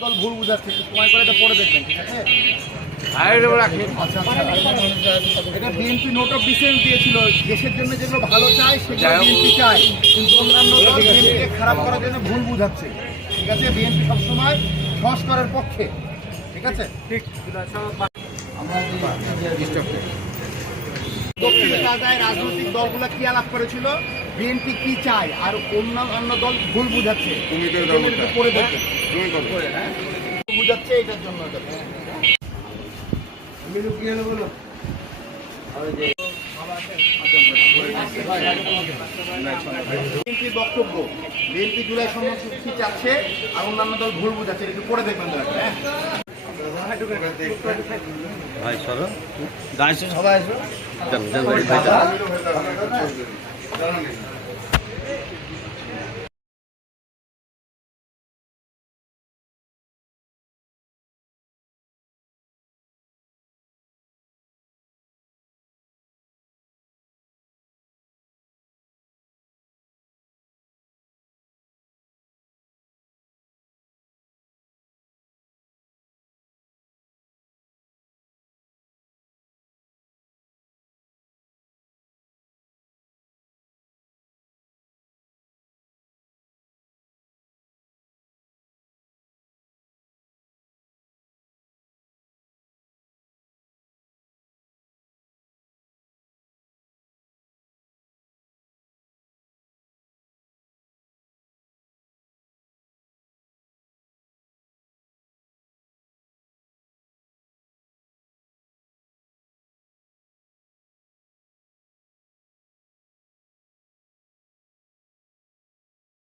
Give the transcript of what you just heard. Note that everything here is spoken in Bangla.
দল ভুল বুঝাচ্ছে, একটু সময় করে এটা পড়ে দেখবেন, ঠিক আছে? এটা বিএনপি নোট অফ ডিসেন্ট দিয়েছিল, দেশের জন্য যেগুলো ভালো চায় সেগুলো বিএনপি চায়, কিন্তু অন্যান্য দল বিএনপিকে খারাপ করার জন্য ভুল বুঝাচ্ছে, ঠিক আছে? বিএনপি সবসময় সংস্কারের পক্ষে, ঠিক আছে? ঠিক। আমরা দক্ষিণ গাজায় রাজনৈতিক দলগুলো কি আলাপ করেছিল, বিএনপি কি চায়, আর অন্য দল ভুল বুঝাচ্ছে, করে দেখবে বুঝাচ্ছে এটার জন্য। বিএনপির বক্তব্য, বিএনপি জুলাই সময়সূচি চাচ্ছে আর অন্যান্য দল ভুল বুঝাচ্ছে, একটু পড়ে দেখবেন। হ্যাঁ ভাই সরো সবাই আসবে।